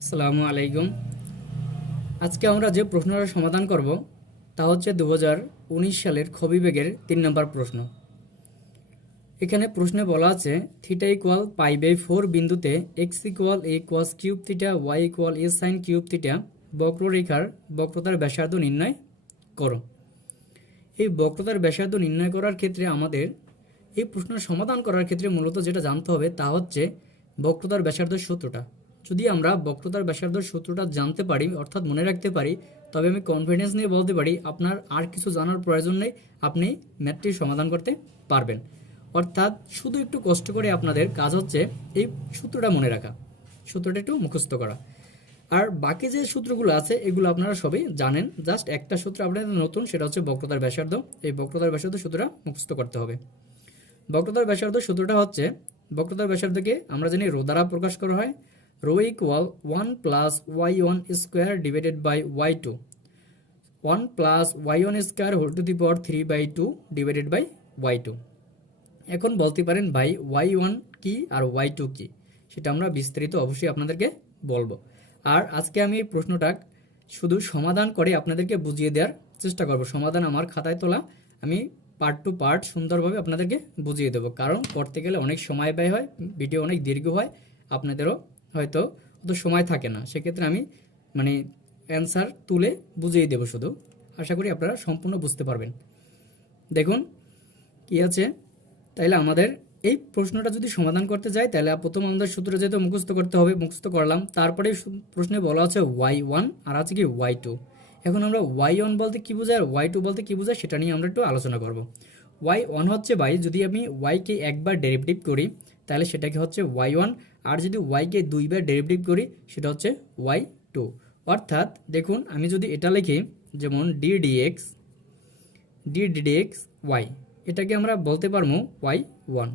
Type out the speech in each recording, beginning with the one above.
আসসালামু আলাইকুম। আজকে আমরা যে প্রশ্নটা সমাধান করব তা হচ্ছে 2019 সালের খবিবেগের 3 নম্বর প্রশ্ন। এখানে প্রশ্নে বলা আছে থিটা ইকুয়াল পাই বাই 4 বিন্দুতে x equal a cos cube theta y equal a sine cube theta বক্ররেখার বক্রতার ব্যাসার্ধ নির্ণয় করো। এই বক্রতার ব্যাসার্ধ নির্ণয় করার ক্ষেত্রে আমাদের এই প্রশ্নের সমাধান করার ক্ষেত্রে মূলত যেটা জানতে হবে তা হচ্ছে বক্রতার ব্যাসার্ধের সূত্রটা। যদি আমরা বক্রতার ব্যাসার্ধের সূত্রটা জানতে পারি অর্থাৎ মনে রাখতে পারি, তবে আমি কনফিডেন্স নিয়ে বলতে পারি আপনার আর কিছু জানার প্রয়োজন নেই, আপনি ম্যাথটি সমাধান করতে পারবেন। অর্থাৎ শুধু একটু কষ্ট করে আপনাদের কাজ হচ্ছে এই সূত্রটা মনে রাখা, সূত্রটা একটু মুখস্থ করা। আর বাকি যে সূত্রগুলো আছে এগুলো আপনারা সবই জানেন, জাস্ট একটা সূত্র আপনাদের নতুন, সেটা হচ্ছে বক্রতার ব্যাসার্ধ। এই বক্রতার ব্যাসার্ধ সূত্রটা মুখস্থ করতে হবে। বক্রতার ব্যাসার্ধ সূত্রটা হচ্ছে, বক্রতার ব্যাসার্ধকে আমরা জানি রো দ্বারা প্রকাশ করা হয়। Rho equal 1 plus y1 square divided by y2, 1 plus y1 square whole to the power 3/2 divided by y2। এখন বলতে পারেন ভাই y1 কি আর y2 কি, সেটা আমরা বিস্তারিত অবশ্যই আপনাদেরকে বলবো। আর আজকে আমি এই প্রশ্নটা শুধু সমাধান করে আপনাদেরকে বুঝিয়ে দেওয়ার চেষ্টা করব। সমাধান আমার খাতায় তোলা, আমি পার্ট টু পার্ট সুন্দরভাবে আপনাদেরকে বুঝিয়ে দেবো, কারণ করতে গেলে অনেক সময় ব্যয় হয়, ভিডিও অনেক দীর্ঘ হয়, আপনাদেরও হয়তো অত সময় থাকে না। সেক্ষেত্রে আমি অ্যান্সার তুলে বুঝিয়ে দেবো শুধু, আশা করি আপনারা সম্পূর্ণ বুঝতে পারবেন। দেখুন কি আছে। তাইলে আমাদের এই প্রশ্নটা যদি সমাধান করতে যাই, তাহলে প্রথম আমাদের সূত্র যেহেতু মুখস্থ করতে হবে, মুখস্থ করলাম। তারপরে প্রশ্নে বলা আছে y1 আর আছে কি y2। এখন আমরা y1 বলতে কি বোঝায় আর y2 বলতে কি বোঝায় সেটা নিয়ে আমরা একটু আলোচনা করব। y1 হচ্ছে ভাই, যদি আমি y কে একবার ডেরিভেটিভ করি তাহলে সেটাকে হচ্ছে y1, আর যদি y কে দুইবার ডেরিভেটিভ করি সেটা হচ্ছে y2। অর্থাৎ দেখুন আমি যদি এটা লিখি যেমন d dx y, এটাকে আমরা বলতে পারবো y1।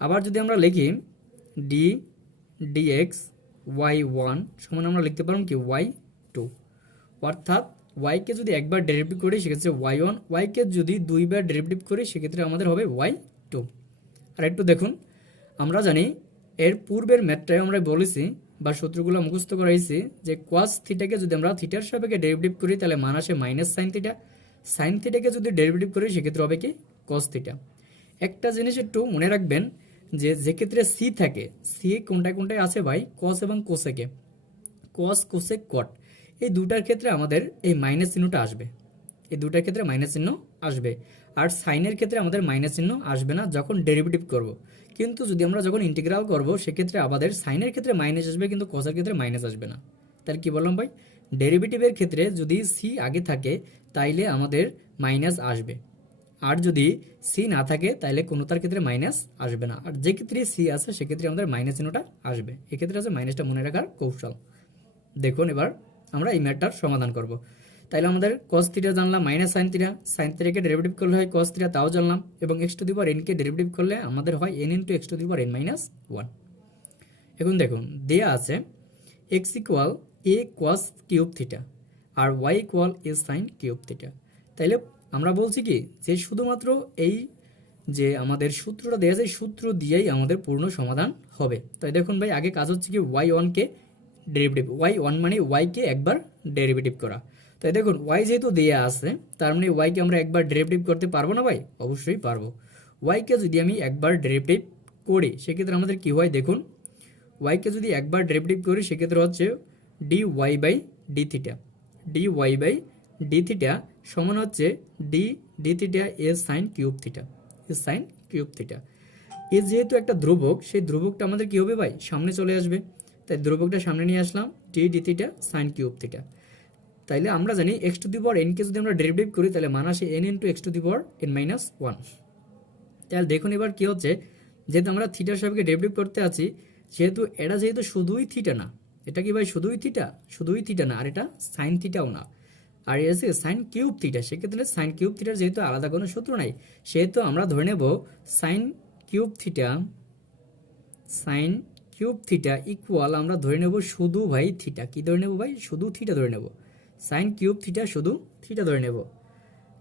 আবার যদি আমরা লিখি d dx y1 সমান আমরা লিখতে পারবো কি y2। অর্থাৎ y কে যদি একবার ডেরিভেটিভ করি সেক্ষেত্রে y1, y কে যদি দুইবার ডেরিভেটিভ করি সেক্ষেত্রে আমাদের হবে y2। আর একটু দেখুন, আমরা জানি এর পূর্বের ম্যাথটায় আমরা বলেছি বা সূত্রগুলো মুখস্থ করাইছি যে cos থিটাকে যদি আমরা থিটার সাপেক্ষে ডেরিভেটিভ করি তাহলে মান আসে মাইনাস সাইন থিটা, সাইন থিটাকে যদি ডেরিভেটিভ করি সেক্ষেত্রে হবে কি cos থিটা। একটা জিনিস একটু মনে রাখবেন যে ক্ষেত্রে সি থাকে, সি কোনটায় কোনটায় আছে ভাই, cos এবং কোসেকে, cos কোসেক কট, এই দুটার ক্ষেত্রে আমাদের এই মাইনাস চিহ্নটা আসবে, এই দুটার ক্ষেত্রে মাইনাস চিহ্ন আসবে। আর সাইনের ক্ষেত্রে আমাদের মাইনাস চিহ্ন আসবে না যখন ডেরিভেটিভ করব। কিন্তু যদি আমরা যখন ইন্টিগ্রাল করব সেক্ষেত্রে আমাদের সাইনের ক্ষেত্রে মাইনাস আসবে কিন্তু কসের ক্ষেত্রে মাইনাস আসবে না। তাহলে কি বললাম ভাই, ডেরিভেটিভের ক্ষেত্রে যদি সি আগে থাকে তাইলে আমাদের মাইনাস আসবে, আর যদি সি না থাকে তাহলে কোনোটার ক্ষেত্রে মাইনাস আসবে না। আর যে ক্ষেত্রে সি আছে সেক্ষেত্রে আমাদের মাইনাস চিহ্নটা আসবে, এক্ষেত্রে আছে মাইনাসটা মনে রাখার কৌশল। দেখুন এবার আমরা এই ম্যাথটার সমাধান করব। তাইলে আমাদের cos থিটা জানলাম, মাইনাস সাইন থিটা, সাইন থিটাকে ডেরিভেটিভ করলে হয় cos থিটা, তাও জানলাম। এবং x to the power n কে ডেরিভেটিভ করলে আমাদের হয় n into x to the power n minus 1। এখন দেখুন দেয়া আছে x equal a cos cube theta আর y equal a sine cube theta. তাইলে আমরা বলছি কি যে শুধুমাত্র এই যে আমাদের সূত্রটা দেওয়া যায় সূত্র দিয়েই আমাদের পূর্ণ সমাধান হবে। তাই দেখুন ভাই আগে কাজ হচ্ছে কি y1 কে ডেরিভেটিভ, y1 মানে y কে একবার ডেরিভেটিভ করা। তাই দেখুন y যেহেতু দেয়া আছে তার মানে y কে আমরা একবার ডেরিভেটিভ করতে পারবো না ভাই, অবশ্যই পারবো। y কে যদি আমি একবার ডেরিভেটিভ করি সেক্ষেত্রে আমাদের কি হয় দেখুন, y কে যদি একবার ডেরিভেটিভ করি সেক্ষেত্রে হচ্ছে dy by d theta, dy by d theta সমান হচ্ছে d theta a sine cube theta, a sine cube theta. A যেহেতু একটা ধ্রুবক, সেই ধ্রুবকটা আমাদের কি হবে ভাই সামনে চলে আসবে, তাই ধ্রুবকটা সামনে নিয়ে আসলাম d theta sine cube theta. তাইলে আমরা জানি x to the power n কে যদি আমরা ডেরিভেটিভ করি তাহলে মান আসে n into x to the power n minus 1। তাহলে দেখুন এবার কি হচ্ছে, যেহেতু আমরা থিটার সাপেক্ষে ডেরিভেটিভ করতে আছি, যেহেতু এটা যেহেতু শুধুই থিটা না, এটা কি ভাই শুধুই থিটা না, আর এটা সাইন থিটাও না, আর এসে সাইন কিউব থিটা, সেক্ষেত্রে সাইন কিউব থিটার যেহেতু আলাদা কোনো সূত্র নাই সেহেতু আমরা ধরে নেব সাইন কিউব থিটা ইকুয়াল আমরা ধরে নেব শুধু ভাই থিটা। কি ধরে নেব ভাই, শুধু থিটা ধরে নেব, সাইন কিউব থিটা শুধু থিটা ধরে নেব।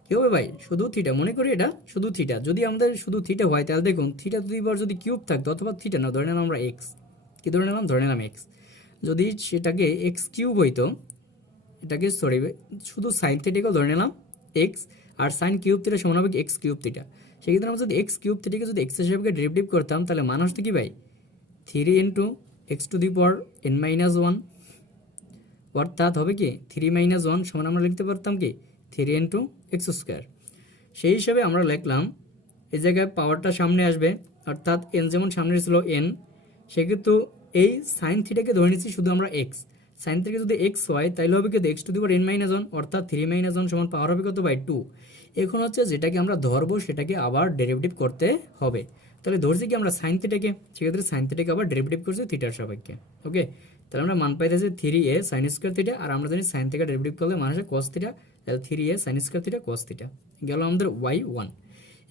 কি হবে ভাই, শুধু থিটা, মনে করি এটা শুধু থিটা। যদি আমাদের শুধু থিটা হয় তাহলে দেখুন থিটা দুইবার যদি কিউব থাকতো অথবা থিটা না ধরে নিলাম আমরা এক্স, কি ধরে নিলাম, ধরে নিলাম এক্স। যদি সেটাকে এক্স কিউব হইতো, এটাকে সরি শুধু সাইন থিটাকে ধরে নিলাম এক্স, আর সাইন কিউব থিটা সমান হবে এক্স কিউব থিটা। সেক্ষেত্রে আমরা যদি এক্স কিউব থিটাকে যদি এক্স হিসাবে ডেরিভেটিভ করতাম, তাহলে মান আসতো কি ভাই 3 into x two the power N minus one, অর্থাৎ হবে কি 3 মাইনাস ওয়ান সমান আমরা লিখতে পারতাম কি 3 ইন্টু এক্স স্কোয়ার। সেই হিসাবে আমরা লিখলাম, এই জায়গায় পাওয়ারটা সামনে আসবে, অর্থাৎ এন যেমন সামনে ছিল এন, সেক্ষেত্রে এই সাইন থিটাকে ধরে নিচ্ছি শুধু আমরা এক্স, সাইন থেকে যদি এক্স হয় তাহলে হবে কিন্তু x two the power N minus one, অর্থাৎ 3 মাইনাস ওয়ান সমান পাওয়ার হবে কত বাই 2। এখন হচ্ছে যেটাকে আমরা ধরবো সেটাকে আবার ডেরিভেটিভ করতে হবে। তাহলে ধরছি কি আমরা সাইন থিটাকে, সেক্ষেত্রে সাইন থিটাকে আবার ডেরিভেটিভ করছি থিটার সাপেক্ষে। ওকে, তাহলে আমরা মান পাইতেছি 3a সাইন স্কোয়ার থিটা, আর আমরা জানি সাইন থেকে ডেরিভেটিভ করলে মান আসে কস থিটা, তাহলে 3a sine square theta cos theta গেল আমাদের y1।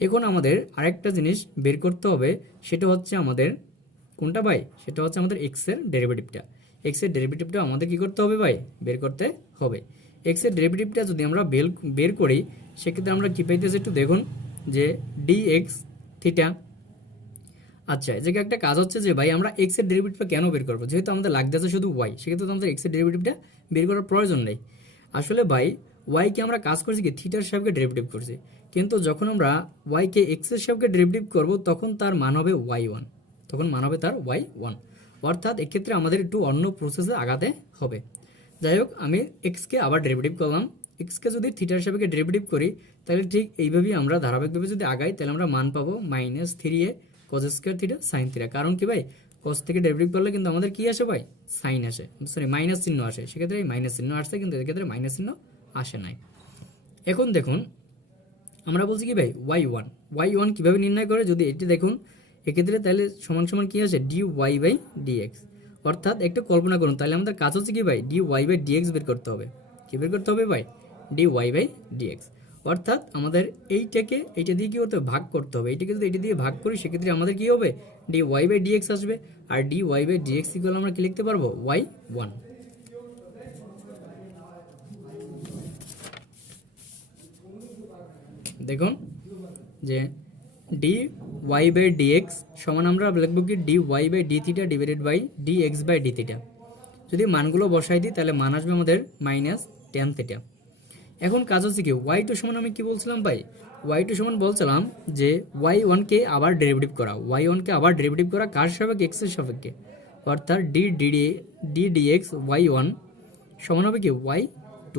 এখন আমাদের আরেকটা জিনিস বের করতে হবে, সেটা হচ্ছে আমাদের কোনটা ভাই, সেটা হচ্ছে আমাদের এক্স এর ডেরিভেটিভটা। এক্স এর ডেরিভেটিভটা আমাদের কি করতে হবে ভাই, বের করতে হবে। এক্স এর ডেরিভেটিভটা যদি আমরা বের করি, সেক্ষেত্রে আমরা কি পাইতেছি একটু দেখুন, যে dx থিটা। আচ্ছা, এই জায়গায় একটা কাজ হচ্ছে যে ভাই আমরা এক্স এর ডেরিভেটিভটা কেন বের করবো, যেহেতু আমাদের লাগতেছে শুধু ওয়াই, সেক্ষেত্রে তো আমাদের এক্স এর ডেরিভেটিভটা বের করার প্রয়োজন নেই। আসলে ভাই ওয়াইকে আমরা কাজ করছি কি থিটার সাপেক্ষে ডেরিভেটিভ করছি, কিন্তু যখন আমরা ওয়াইকে এক্স এর সাপেক্ষে ডেরিভেটিভ করব তখন তার মান হবে y1, তখন মান হবে তার y1, অর্থাৎ এক্ষেত্রে আমাদের একটু অন্য প্রসেসে আগাতে হবে। যাই হোক, আমি এক্সকে আবার ডেরিভেটিভ করলাম, এক্সকে যদি থিটার সাপেক্ষে ডেরিভেটিভ করি, তাহলে ঠিক এইভাবেই আমরা ধারাবাহিকভাবে যদি আগাই, তাহলে আমরা মান পাবো -3a cos square theta sine theta. কারণ কি ভাই, cos থেকে ডেরিভেটিভ করলে কিন্তু আমাদের কি আসে ভাই, সাইন আসে, সরি মাইনাস চিহ্ন আসে, সেক্ষেত্রে এই মাইনাস চিহ্ন আসছে, কিন্তু এক্ষেত্রে মাইনাস চিহ্ন আসে নাই। এখন দেখুন আমরা বলছি কি ভাই y1 কিভাবে নির্ণয় করে, যদি এটি দেখুন এক্ষেত্রে তাহলে সমান সমান কি আসে dy বাই dx, অর্থাৎ একটু কল্পনা করুন, তাহলে আমাদের কাজ হচ্ছে কি ভাই dy বাই dx বের করতে হবে। কি বের করতে হবে ভাই, dy বাই dx, অর্থাৎ আমাদের এইটাকে এইটা দিয়ে কি করতে হবে, ভাগ করতে হবে। এইটাকে যদি এটা দিয়ে ভাগ করি, সেক্ষেত্রে আমাদের কি হবে dy বাই dx আসবে, আর dy বাই dx ইকুয়াল আমরা কি লিখতে পারবো y1। দেখুন যে dy বাই dx সমান আমরা লিখব কি dy by d theta divided by dx by d theta. যদি মানগুলো বসাই দিই, তাহলে মান আসবে আমাদের -tan থিটা। এখন কাজ হচ্ছে কি y2 সমান আমি কি বলছিলাম ভাই, y2 সমান বলছিলাম যে y1 কে আবার ডেরিভেটিভ করা, y1 কে আবার ডেরিভেটিভ করা কার সাপেক্ষে, x এর সাপেক্ষে, অর্থাৎ d dx y1 সমান হবে কি y2।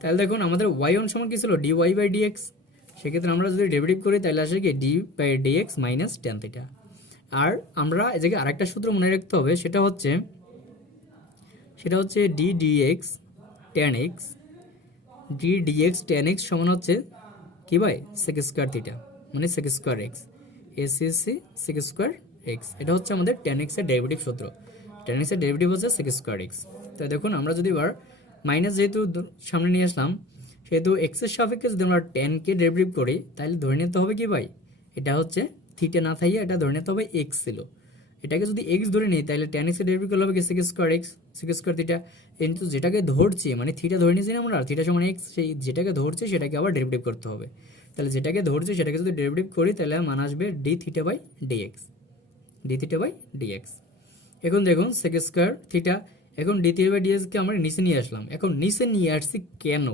তাহলে দেখুন আমাদের y1 সমান কি ছিল dy বাই dx, সেক্ষেত্রে আমরা যদি ডেরিভেটিভ করি তাহলে আসে কি d by dx minus tan theta. আর আমরা এই জায়গায় আরেকটা সূত্র মনে রাখতে হবে, সেটা হচ্ছে d dx tan x, d dx tan x সমান হচ্ছে কি ভাই sec স্কয়ার থিটা, মানে sec square x, sec square x। এটা হচ্ছে আমাদের tan x এর ডেরিভেটিভ সূত্র। tan x এর ডেরিভেটিভ হচ্ছে sec স্কয়ার x। তো দেখুন আমরা যদি এবার মাইনাস যেহেতু সামনে নিয়ে আসলাম, সেহেতু x এর সাপেক্ষে যদি আমরা tan কে ডেরিভেটিভ করি, তাহলে ধরে নিতে হবে কি ভাই, এটা হচ্ছে থিটা না থাইয়া এটা ধরে নিতে হবে x ছিল। এটাকে যদি x ধরে নিই, তাহলে tan x এর ডেরিভেটিভ করলে হবে কি sec square x, sec square theta. কিন্তু যেটাকে ধরছি মানে থিটা ধরে নিয়েছি না আমরা, থিটা সমান x, সেই যেটাকে ধরছি সেটাকে আবার ডেরিভেটিভ করতে হবে। তাহলে যেটাকে ধরছি সেটাকে যদি ডেরিভেটিভ করি, তাহলে মান আসবে d theta by dx, d theta by dx। এখন দেখুন sec স্কয়ার থিটা, এখন d থিটা বাই dx কে আমরা নিচে নিয়ে আসলাম। এখন নিচে নিয়ে আসছি কেন,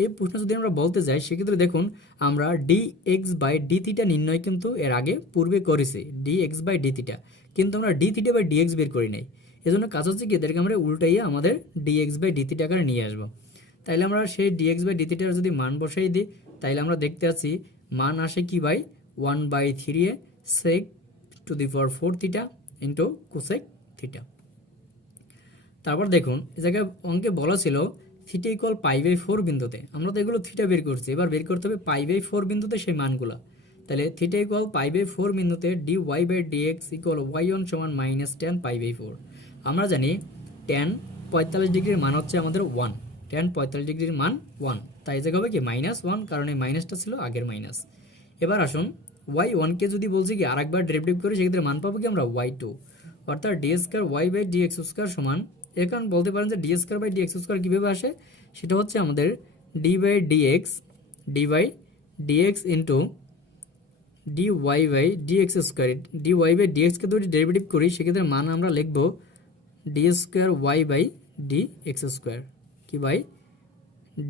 এই প্রশ্ন যদি আমরা বলতে যাই, সেক্ষেত্রে দেখুন আমরা dx বাই d থিটা নির্ণয় কিন্তু এর আগে পূর্বে করেছি dx বাই d থিটা, কিন্তু আমরা d থিটা বাই dx বের করি নাই। এজন্য কাজ হচ্ছে কি এদেরকে আমরা উল্টাইয়া আমাদের dx বাই d থিটা আকারে নিয়ে আসবো। তাইলে আমরা সেই dx বাই d থিটার যদি মান বসাই দিই, তাইলে আমরা দেখতে পাচ্ছি মান আসে কি ভাই 1/3a sec two the power 4 theta into cosec theta. তারপর দেখুন এই জায়গায় অঙ্কে বলা ছিল থিটা ইকুয়াল π/4 বিন্দুতে, আমরা তো এগুলো থিটা বের করছি, এবার বের করতে হবে π/4 বিন্দুতে সেই মানগুলো। তাহলে থিটা ইকুয়াল π/4 বিন্দুতে dy by dx equal y1 সমান -tan π/4। আমরা জানি tan 45 ডিগ্রির মান হচ্ছে আমাদের 1, tan 45 ডিগ্রির মান 1, তাই এই জায়গা হবে কি -1, কারণ এই মাইনাসটা ছিল আগের মাইনাস। এবার আসুন y1 কে যদি বলছি কি আরেকবার ডেরিভেটিভ করে, সেক্ষেত্রে মান পাবো কি আমরা y2, অর্থাৎ d square y by dx square সমান, এর কারণ বলতে পারেন যে d square by dx square কীভাবে আসে, সেটা হচ্ছে আমাদের d by dx into dy by dx square, dy by dx কে যদি ডেরিভেটিভ করি, সেক্ষেত্রে মান আমরা লিখব d square y by d x square কি by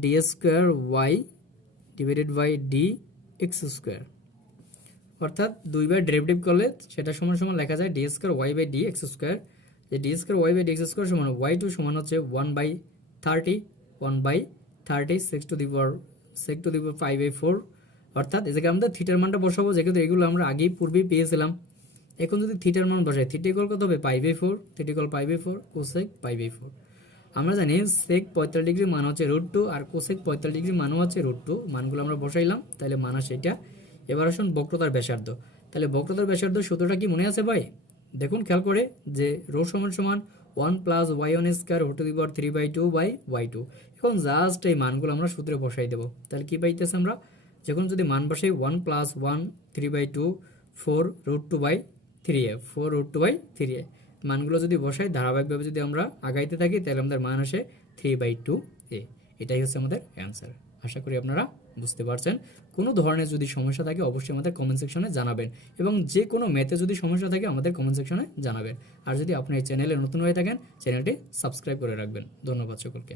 d square y divided by d x square, অর্থাৎ দুইবার ডেরিভেটিভ করলে সেটা সমান সমান লেখা যায় D square y by d x square, যে d square y by d x square সমান ওয়াই টু সমান হচ্ছে 1/30 6 টু দি পাওয়ার 5/4, অর্থাৎ এই জায়গায় আমরা থিটার মানটা বসাবো, যেহেতু এগুলো আমরা আগেই পূর্বেই পেয়েছিলাম। এখন যদি থিটার মান বসাই, থিটা ইকুয়াল কত হবে π/4, থিটা ইকুয়াল π/4, কোসেক π/4। আমরা জানি সেক 45 ডিগ্রি মান হচ্ছে √2 আর কোসেক 45 ডিগ্রি মানও হচ্ছে √2, মানগুলো আমরা বসাইলাম, তাহলে মান আসে এটা। এবার আসুন বক্রতার ব্যাসার্ধ, তাহলে বক্রতার ব্যাসার্ধ সূত্রটা কি মনে আছে ভাই? দেখুন খেয়াল করে যে রো সমান সমান 1 plus y1 square whole to the power 3/2 by y2। এখন জাস্ট এই মানগুলো আমরা সূত্রে বসাই দেবো, তাহলে কি পাইতেছে আমরা? যখন যদি মান বসাই 1 প্লাস 1 3/2 4√2/3a 4√2/3a, মানগুলো যদি বসাই ধারাবাহিকভাবে যদি আমরা আগাইতে থাকি তাহলে আমাদের মান আসে 3/2a। এটাই হচ্ছে আমাদের অ্যান্সার। আশা করি আপনারা বুঝতে পারছেন। কোনো ধরনের যদি সমস্যা থাকে অবশ্যই আমাদের কমেন্ট সেকশনে জানাবেন, এবং যে কোনো ম্যাথে যদি সমস্যা থাকে আমাদের কমেন্ট সেকশনে জানাবেন। আর যদি আপনি এই চ্যানেলে নতুন হয়ে থাকেন চ্যানেলটি সাবস্ক্রাইব করে রাখবেন। ধন্যবাদ সকলকে।